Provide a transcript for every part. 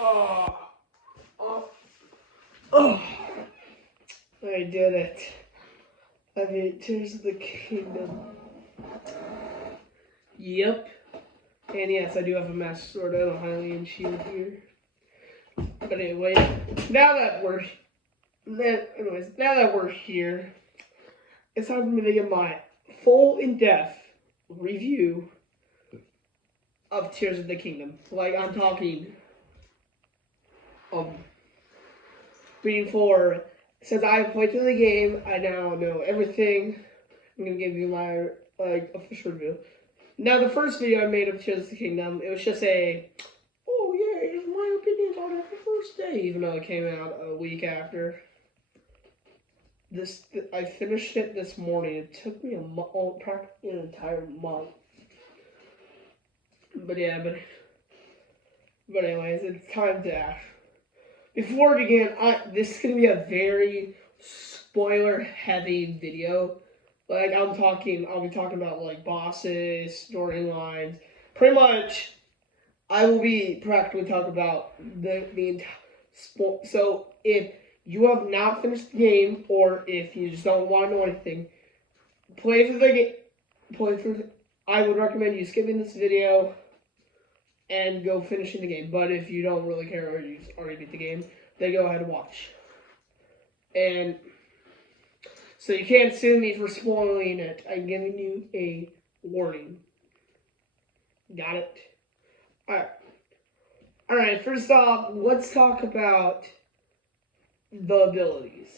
Oh, oh, oh. I did it. I beat Tears of the Kingdom. Yep. And yes, I do have a Master Sword and a Hylian Shield here. But anyway, now that we're here, it's time for me to get my full in-depth review of Tears of the Kingdom. Like, I'm talking since I've played through the game, I now know everything. I'm gonna give you my official review. Now, the first video I made of Tears of the Kingdom, it was just oh yeah, here's my opinions on it the first day, even though it came out a week after. I finished it this morning. It took me practically an entire month. But yeah, but anyways, it's time to. Before we begin, this is gonna be a very spoiler-heavy video. Like I'll be talking about like bosses, storylines. Pretty much, I will be practically talking about the entire. So if you have not finished the game, or if you just don't want to know anything, play through the game. I would recommend you skipping this video and go finishing the game. But if you don't really care or you already beat the game, then go ahead and watch. And so you can't sue me for spoiling it. I'm giving you a warning. Got it? Alright, first off, let's talk about the abilities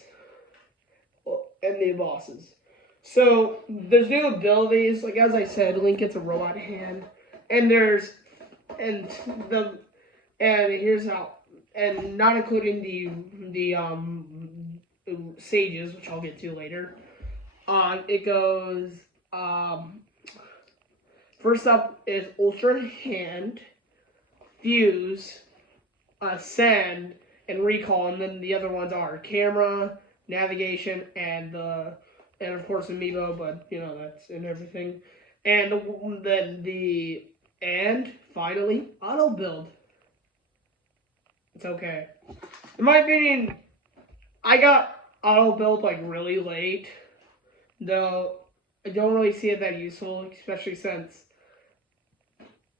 and the bosses. So, there's new abilities. Like, as I said, Link gets a robot hand. And here's how. And not including the sages, which I'll get to later. It goes, first up is Ultra Hand, Fuse, Ascend, and Recall, and then the other ones are Camera, Navigation, and of course Amiibo, but you know that's in everything. And then finally Auto Build. It's okay. In my opinion, I got Auto Build like really late, though I don't really see it that useful, especially since,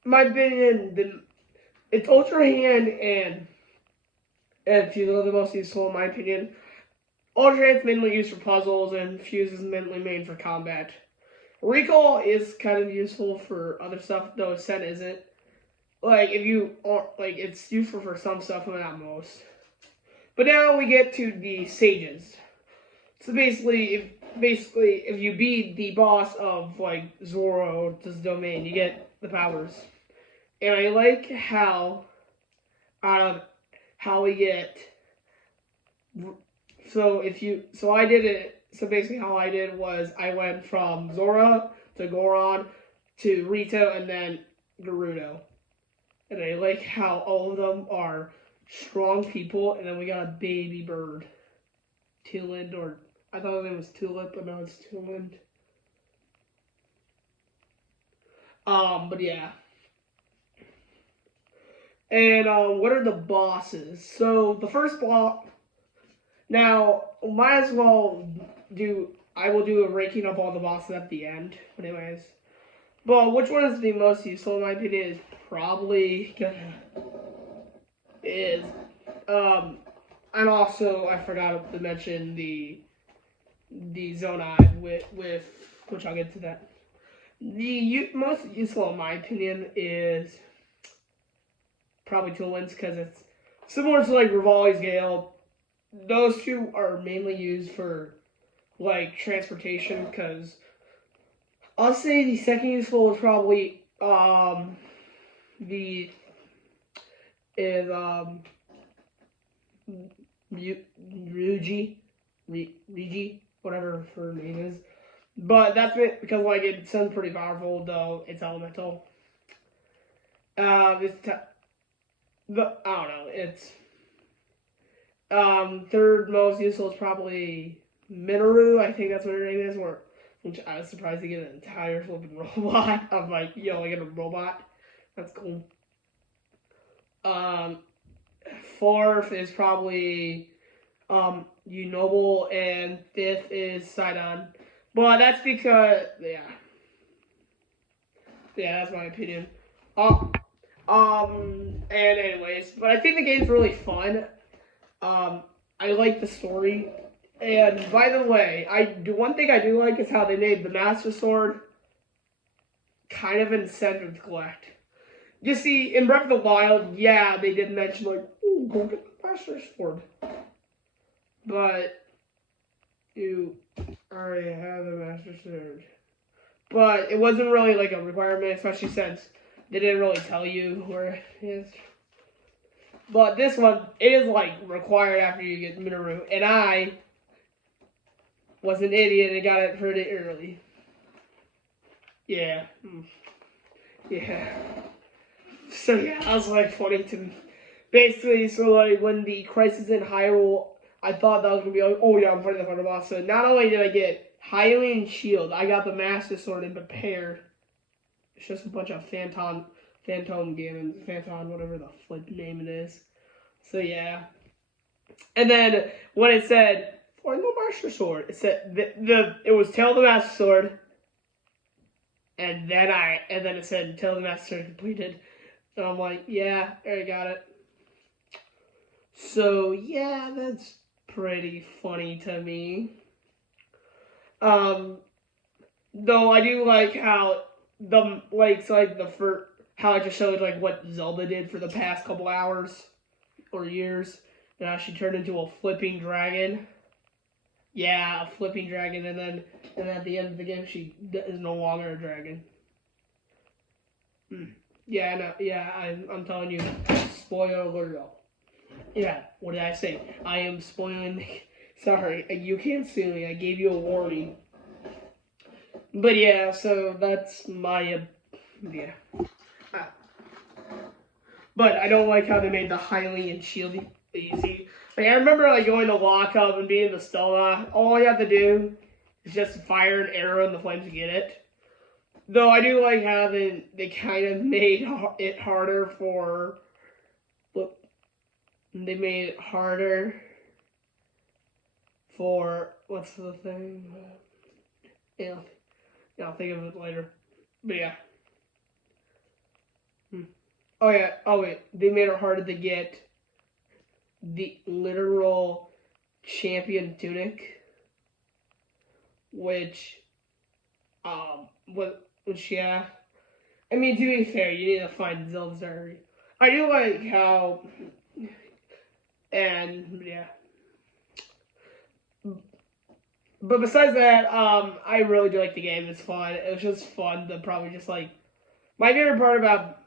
in my opinion, it's Ultra Hand and Fuse are the most useful in my opinion. Ultra Hand's mainly used for puzzles, and Fuse is mainly made for combat. Recall is kind of useful for other stuff, though Ascent isn't. It's useful for some stuff, but not most. But now we get to the sages. So basically, if you beat the boss of like Zoro's domain, you get the powers. And I like how we get. So I did it. So basically, how I did was I went from Zora to Goron to Rito and then Gerudo. And I like how all of them are strong people. And then we got a baby bird, Tulin, or I thought his name was Tulip, but no, it's Tulin. But yeah. And what are the bosses? So the first boss. Now, might as well I will do a ranking of all the bosses at the end. But anyways. But which one is the most useful in my opinion is probably and also I forgot to mention the Zonai with which I'll get to that. The most useful in my opinion is probably Tulin's because it's similar to like Rivali's Gale. Those two are mainly used for like transportation because I'll say the second useful is probably Ryuji, whatever her name is. But that's it because like it sounds pretty powerful, though it's elemental. I don't know. It's third most useful is probably Minoru. I think that's what her name is. Which I was surprised to get an entire flipping robot. I'm like, yo, I get a robot. That's cool. fourth is probably Noble, and fifth is Sidon. But that's because that's my opinion. And anyways, but I think the game's really fun. I like the story. And by the way, one thing I do like is how they made the Master Sword kind of incentive to collect. You see, in Breath of the Wild, yeah, they did mention like, "Ooh, go get the Master Sword," but you already have the Master Sword. But it wasn't really like a requirement, especially since they didn't really tell you where it is. But this one, it is like required after you get Minoru, and I was an idiot and got it pretty early. Yeah. Yeah. So yeah, that was like funny to me. Basically, so like when the Crisis in Hyrule, I thought that was gonna be like, oh yeah, I'm fighting the final boss. So not only did I get Hylian Shield, I got the Master Sword and prepared. It's just a bunch of Phantom Gammons, Phantom, whatever the flip name it is. So yeah. And then when it said Final Master Sword, it said it was Tail of the Master Sword. And then it said Tail of the Master Sword completed. And I'm like, yeah, I got it. So yeah, that's pretty funny to me. Though I do like how how it just showed like what Zelda did for the past couple hours or years. Now she turned into a flipping dragon. Yeah, a flipping dragon, and then at the end of the game she is no longer a dragon. Yeah, no, yeah, I'm telling you, spoiler alert. Yeah, what did I say? I am spoiling. Sorry, you can't sue me. I gave you a warning. But yeah, so that's my yeah. But I don't like how they made the Hylian Shield easy. Like I remember like going to lock up and being the Stella. All you have to do is just fire an arrow in the flames to get it. Though I do like how they kind of made it harder for. They made it harder for what's the thing? Yeah, I'll think of it later. But yeah. Oh yeah. Oh wait, they made it harder to get the literal champion tunic, which yeah. I mean, to be fair, you need to find Zelda's diary. I do like how, and yeah. But besides that, I really do like the game. It's fun. It was just fun to probably just like. My favorite part about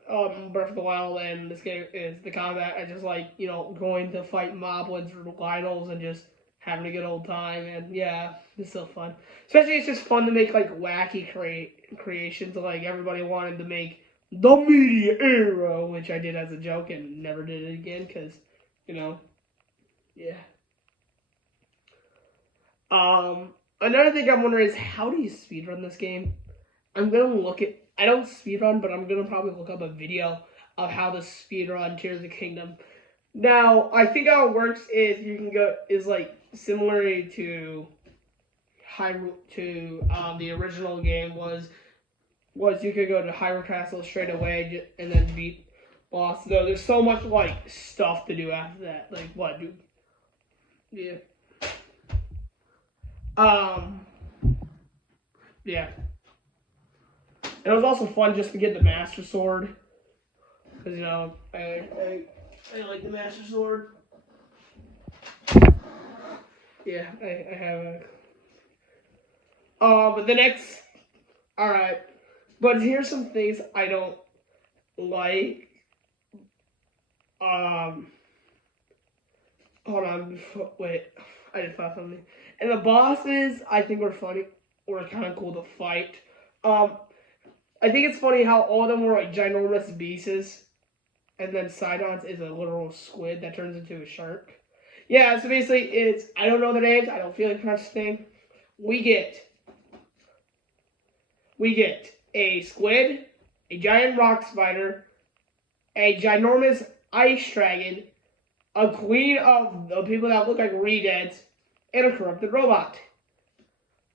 Breath of the Wild and this game is the combat. I just like, going to fight moblins or Lynels and just having a good old time. And yeah, it's so fun. Especially it's just fun to make like wacky creations. Like everybody wanted to make the media arrow, which I did as a joke and never did it again because, yeah. Another thing I'm wondering is how do you speedrun this game? I'm gonna I don't speedrun, but I'm gonna probably look up a video of how to speedrun Tears of the Kingdom. Now, I think how it works is you can like similar to the original game was you could go to Hyrule Castle straight away and then beat boss. Though there's so much like stuff to do after that. Like what, dude? Yeah. Yeah. It was also fun just to get the Master Sword. Because, I like the Master Sword. Yeah, I have a... but the next... Alright. But here's some things I don't like. Hold on. Wait. I just thought something. And the bosses, I think were funny. Were kind of cool to fight. I think it's funny how all of them were like ginormous beasts, and then Sidon's is a literal squid that turns into a shark. Yeah, so basically I don't know the names, I don't feel like practicing. We get a squid, a giant rock spider, a ginormous ice dragon, a queen of the people that look like re-deads, and a corrupted robot.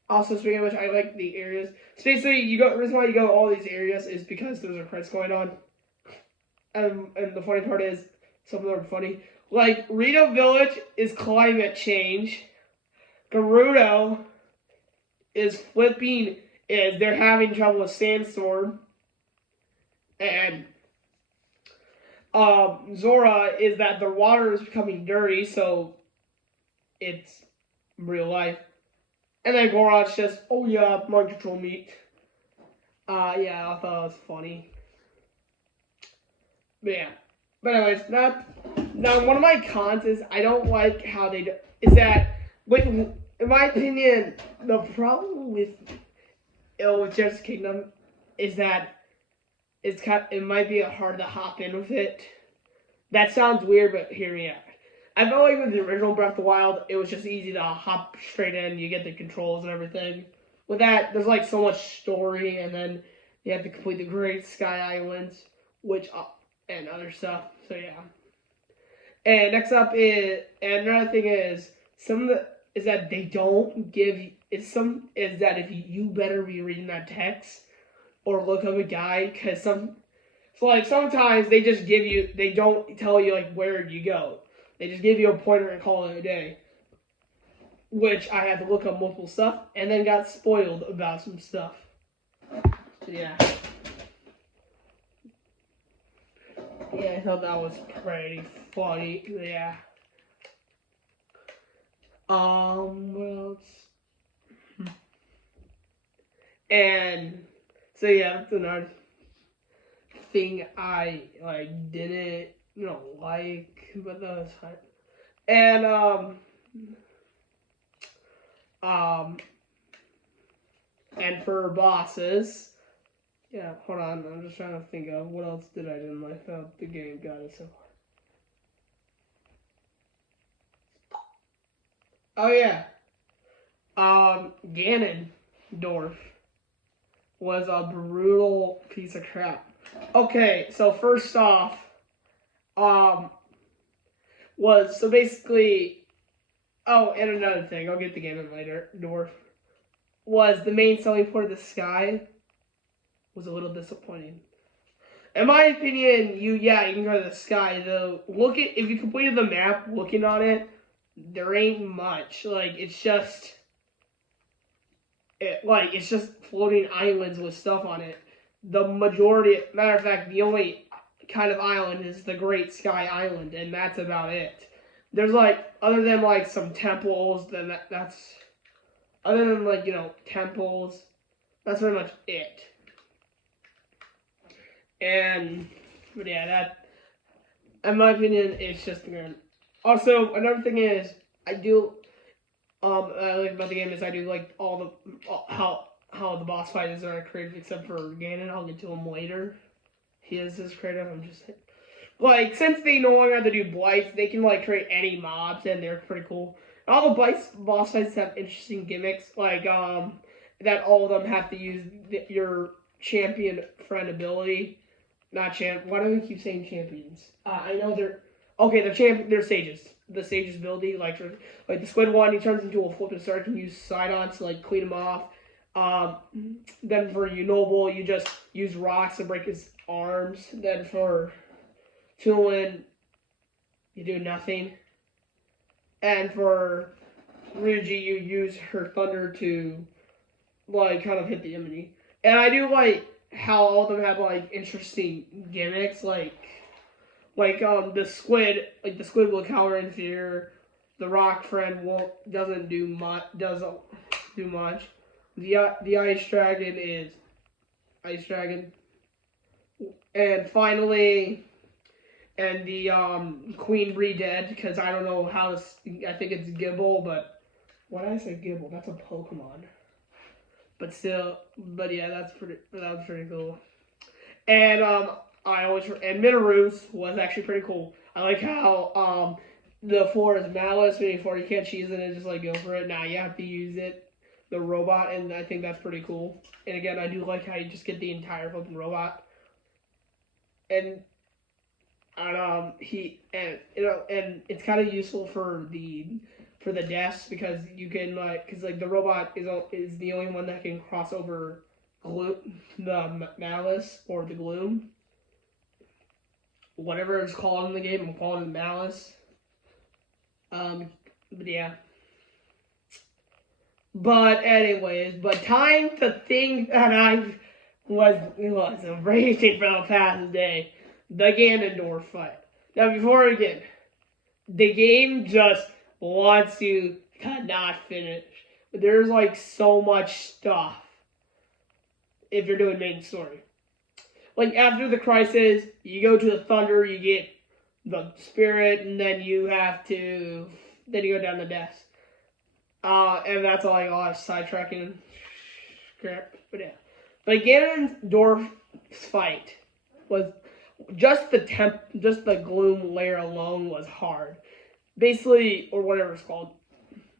Also, speaking of which, I like the areas. So basically, the reason why you go to all these areas is because there's a quest going on. And the funny part is, some of them are funny. Like, Reno Village is climate change. Gerudo is they're having trouble with Sandstorm. And Zora is that the water is becoming dirty, so it's real life. And then Goron's just, oh yeah, mind control meat. Yeah, I thought it was funny. But yeah. But anyways, now one of my cons is I don't like how is that, in my opinion, the problem with Just Kingdom is that it might be hard to hop in with it. That sounds weird, but hear me out. I felt like with the original Breath of the Wild, it was just easy to hop straight in. You get the controls and everything. With that, there's like so much story, and then you have to complete the Great Sky Islands, and other stuff. So yeah. And next up is, and another thing is is that they don't give is that if you better be reading that text or look up a guide, because sometimes they don't tell you like where you go. They just give you a pointer and call it a day. Which I had to look up multiple stuff and then got spoiled about some stuff. So yeah. Yeah, I thought that was pretty funny. Yeah. What else? And so yeah, that's another thing I didn't like, but that was fine. And and for bosses, yeah. Hold on, I'm just trying to think of what else did I didn't like about the game. Got it so far. Oh yeah, Ganondorf was a brutal piece of crap. Okay, so first off, so basically, oh, and another thing, I'll get the game in later. Dorf was the main selling point of the sky was a little disappointing. In my opinion, you can go to the sky though. If you completed the map, looking on it, there ain't much. It's just floating islands with stuff on it. Matter of fact, the only kind of island is the Great Sky Island, and that's about it. There's other than some temples, other than temples, that's pretty much it. But yeah, that, in my opinion, it's just good. Also, another thing is, I like about the game is I do like how the boss fighters are created, except for Ganon. I'll get to him later. He is his creative. I'm just since they no longer have to do blights, they can create any mobs, and they're pretty cool. And all the boss fights have interesting gimmicks, that all of them have to use your champion friend ability. Not champ. Why do we keep saying champions? I know they're sages. The sage's ability, like the squid one, he turns into a flippin' sword. Can use side-ons to clean him off. Then for Noble, you just use rocks to break his arms. Then for Tulin, you do nothing. And for Ryuji, you use her thunder to kind of hit the enemy. And I do how all of them have interesting gimmicks, the squid, the squid will cower in fear. The rock friend doesn't do much. The ice dragon is ice dragon. And finally, and the queen re-dead, because I don't know how to. I think it's Gibble, but why did I say Gibble? That's a Pokemon. But yeah, that was pretty cool. And and Minoru's was actually pretty cool. I like how the floor is malice, before you can't cheese it and just go for it. Now you have to use it, the robot, and I think that's pretty cool. And again, I do like how you just get the entire fucking robot. And and it's kind of useful for the deaths because you can because the robot is the only one that can cross over the malice or the gloom, whatever it's called in the game. I'm calling it malice. But yeah. But anyways, time to think that I was raging for the past day. The Ganondorf fight. Now before again, the game just wants you to not finish. But there's like so much stuff if you're doing main story. Like after the crisis, you go to the thunder, you get the spirit, and then you go down the deaths. And that's all like a lot of sidetracking and crap. But yeah. But Ganondorf's fight was just the gloom layer alone was hard. Basically, or whatever it's called.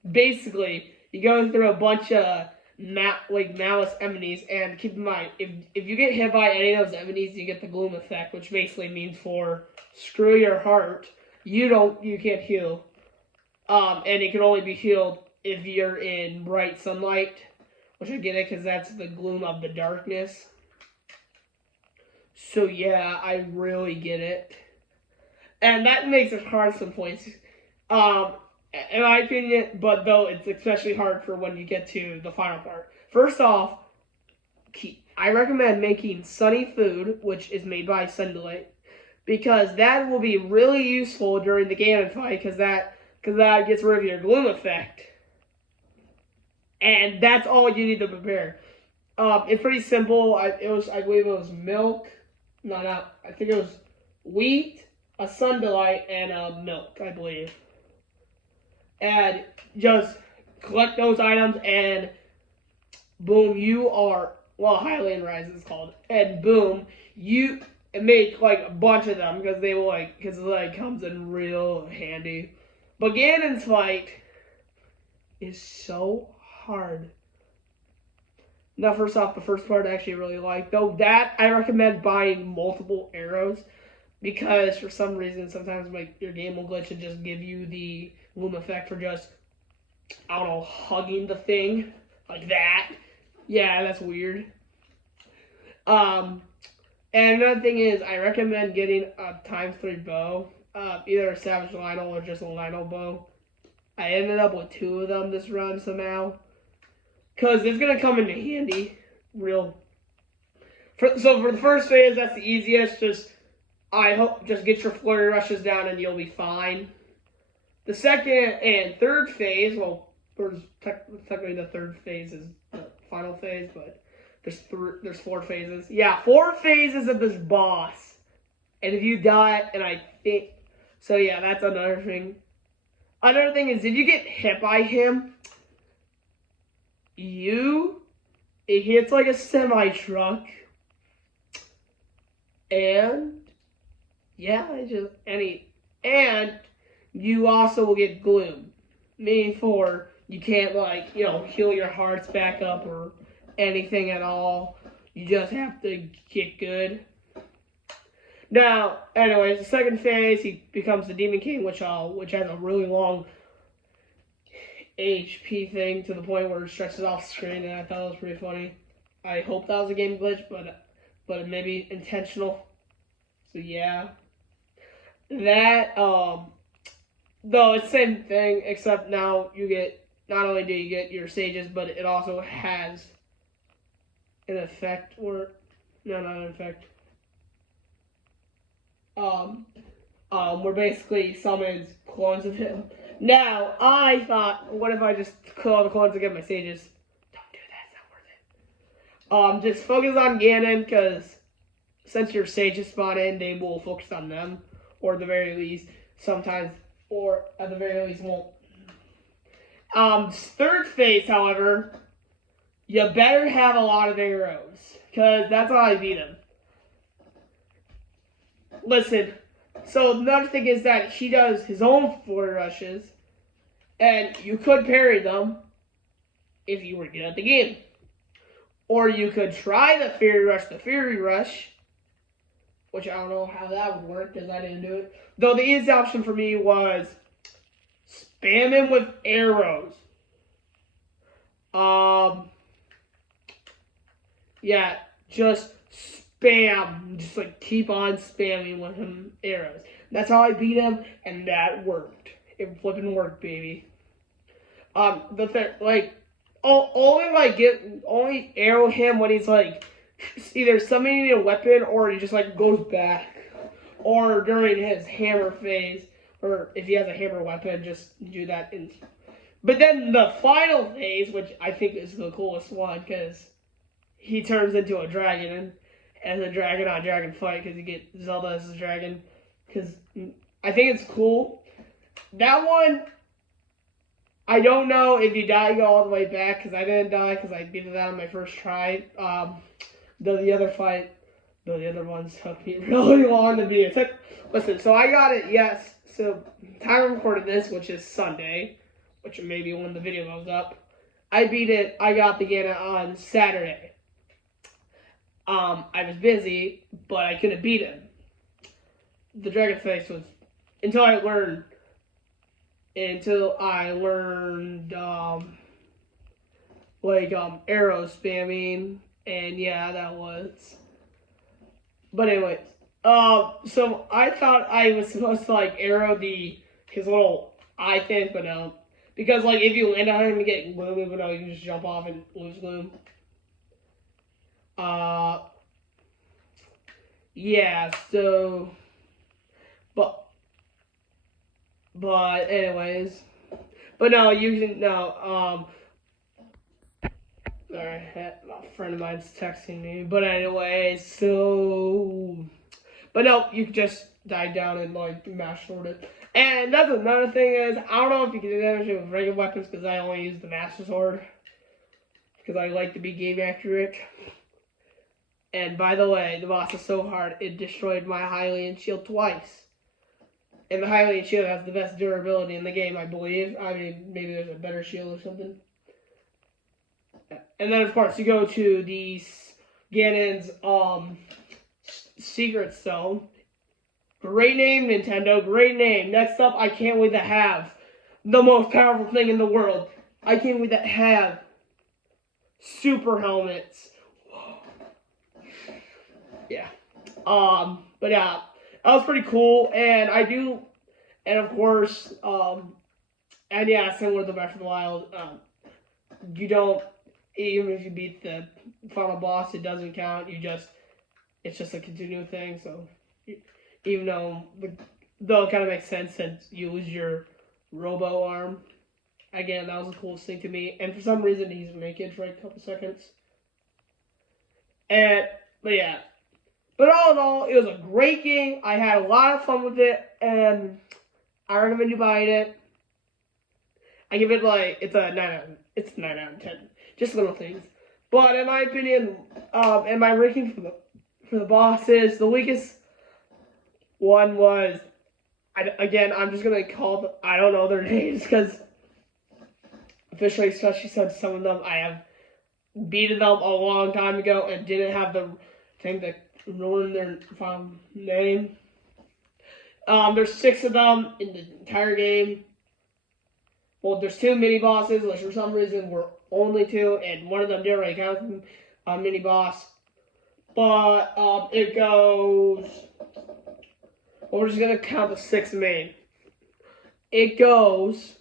Basically, you go through a bunch of malice enemies, and keep in mind, if you get hit by any of those enemies, you get the gloom effect, which basically means for screw your heart, you can't heal. And it can only be healed if you're in bright sunlight, which I get it because that's the gloom of the darkness. So yeah, I really get it. And that makes it hard some points. In my opinion, but though it's especially hard for when you get to the final part. First off, I recommend making sunny food, which is made by Sunlight, because that will be really useful during the Ganon fight, because that gets rid of your gloom effect. And that's all you need to prepare. It's pretty simple. I believe it was milk. I think it was wheat, a Sunlight, and milk, I believe. And just collect those items, and boom, you are, Highland Rise is called, and boom, you make like a bunch of them because it comes in real handy. But Ganon's fight is so hard. Now, first off, the first part I actually really like, though that I recommend buying multiple arrows, because for some reason sometimes your game will glitch and just give you the gloom effect for just, I don't know, hugging the thing like that. Yeah, that's weird. And another thing is, I recommend getting a ×3 bow, either a Savage Lionel or just a Lionel bow. I ended up with 2 of them this run somehow, because it's gonna come into handy. So for the first phase, that's the easiest. Just get your flurry rushes down and you'll be fine. The second and third phase, technically the third phase is the final phase, but there's 4 phases. Yeah, 4 phases of this boss. And if you die, and I think, so yeah, that's another thing. Another thing is, if you get hit by him, it hits like a semi-truck. And, yeah, and you also will get gloom. Meaning you can't heal your hearts back up or anything at all. You just have to get good. Now, anyways, the second phase, he becomes the Demon King, which has a really long HP thing to the point where it stretches off screen, and I thought it was pretty funny. I hope that was a game glitch, but it may be intentional. So yeah, that though it's the same thing, except now not only do you get your sages, but it also has an effect, or no, not an effect. Where basically summons clones of him. Now, I thought, what if I just kill all the clones and get my sages? Don't do that, it's not worth it. Just focus on Ganon, because since your sages spawn in, they will focus on them, or at the very least, sometimes, or at the very least won't. Third phase, however, you better have a lot of arrows, because that's how I beat him. Listen, so another thing is that he does his own flurry rushes, and you could parry them if you were good at the game. Or you could try the Fury Rush, which I don't know how that would work because I didn't do it. Though the easiest option for me was spam him with arrows. Yeah, just spam. Just like keep on spamming with him arrows. That's how I beat him, and that worked. It flipping worked, baby. Only arrow him when he's like either summoning a weapon or he just like goes back, or during his hammer phase, or if he has a hammer weapon, just do that. But then the final phase, which I think is the coolest one, because he turns into a dragon and as a dragon on dragon fight because you get Zelda as a dragon. Because I think it's cool. That one, I don't know if you die, you go all the way back, because I didn't die because I beat that on my first try. The other ones took me really long to beat. Listen, so I got it, yes. So, time I recorded this, which is Sunday, which maybe when the video goes up, I beat it, I got the game on Saturday. I was busy, but I couldn't beat him. The dragon face was, until I learned arrow spamming, and yeah, that was. But anyways, so I thought I was supposed to like arrow his little eye thing, but no, because like if you land on him and get gloom, but no, you can just jump off and lose gloom. Yeah, so, but anyways, but no, you can, no, alright, a friend of mine's texting me, but anyways, so, but no, you can just dive down and, like, mash sword it. And that's another thing is, I don't know if you can do damage with regular weapons, because I only use the master sword, because I like to be game accurate. And by the way, the boss is so hard, it destroyed my Hylian shield twice. And the Hylian shield has the best durability in the game, I believe. I mean, maybe there's a better shield or something. And then, of course, you go to the Ganon's Secret Zone. Great name, Nintendo. Great name. Next up, I can't wait to have the most powerful thing in the world. I can't wait to have super helmets. Yeah. But yeah, that was pretty cool, and of course, and yeah, similar to Breath of the Wild, you don't, even if you beat the final boss, it doesn't count, it's just a continuing thing, so, even though it kind of makes sense since you lose your robo arm, again, that was the coolest thing to me, and for some reason, he's naked for like a couple seconds, but yeah. But all in all, it was a great game. I had a lot of fun with it, and I recommend you buying it. I give it like it's a 9 out of 10. Just little things. But in my opinion, and my ranking for the bosses, the weakest one was, I'm just gonna call I don't know their names because officially, especially since some of them I have beaten them a long time ago and didn't have the thing that learn their name. There's 6 of them in the entire game. Well, there's 2 mini bosses, which for some reason were only 2, and one of them didn't really count a mini boss. But it goes. Well, we're just gonna count the 6 main. It goes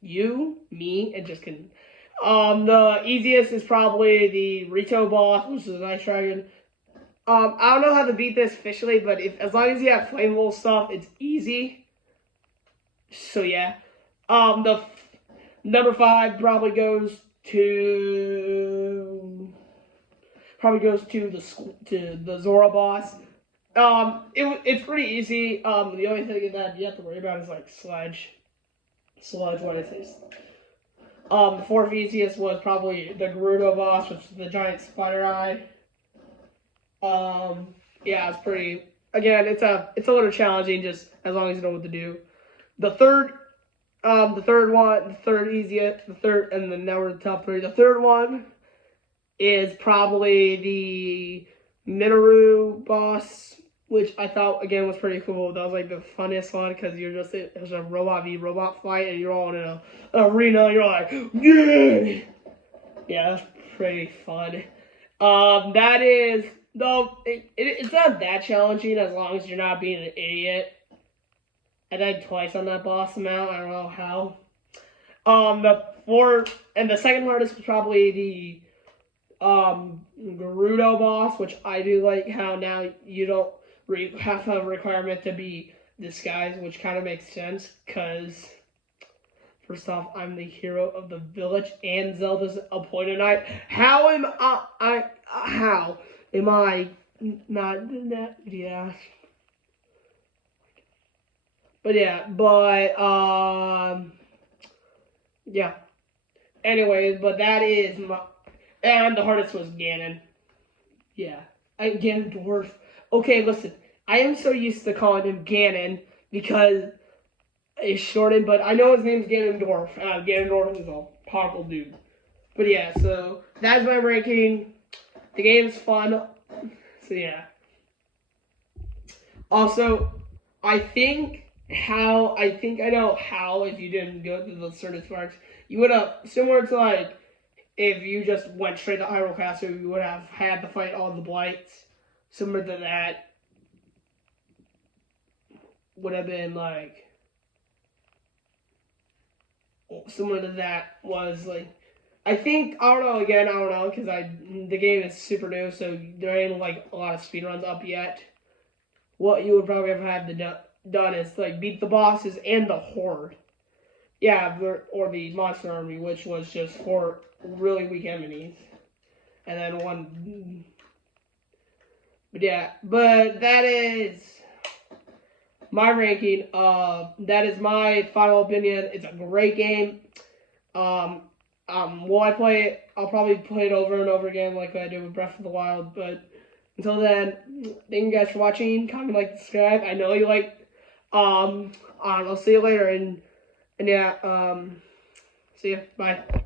you, me, and just kidding. The easiest is probably the Rito boss, which is a nice dragon. I don't know how to beat this officially, but as long as you have flammable stuff, it's easy. So yeah. The number 5 probably goes to the Zora boss. It's pretty easy. The only thing that you have to worry about is like sludge. What I say. The 4th easiest was probably the Gerudo boss, which is the giant spider eye. Yeah, it's pretty. Again, it's a little challenging, just as long as you know what to do. The third easiest, and then now we're in the top 3. The third one is probably the Minoru boss, which I thought again was pretty cool. That was like the funniest one because it was a robot v robot fight, and you're all in an arena. And you're like, yeah, yeah, that's pretty fun. That is though it's not that challenging as long as you're not being an idiot. I died twice on that boss amount. I don't know how. The second hardest was probably the Gerudo boss, which I do like how now you don't have a requirement to be disguised, which kind of makes sense because first off, I'm the hero of the village and Zelda's appointed knight. How am I not that? Yeah. But yeah, yeah. Anyways, but that is my, and the hardest was Ganon. Yeah, Ganondorf. Okay, listen, I am so used to calling him Ganon because it's shortened, but I know his name's Ganondorf. Ganondorf is a powerful dude. But yeah, so that's my ranking. The game's fun. So yeah. Also, I know how if you didn't go through the certain sparks, you would have, similar to like if you just went straight to Hyrule Castle, you would have had to fight all the blights. Similar to that would have been like, similar to that was like, I don't know, because the game is super new, so there ain't like a lot of speedruns up yet. What you would probably have had to done is like beat the bosses and the horde. Yeah, or the monster army, which was just 4 really weak enemies. And then one. But yeah, but that is my ranking. That is my final opinion. It's a great game. Will I play it? I'll probably play it over and over again like I did with Breath of the Wild. But until then, thank you guys for watching. Comment, like, subscribe. I know you like. I'll see you later, and yeah, see ya. Bye.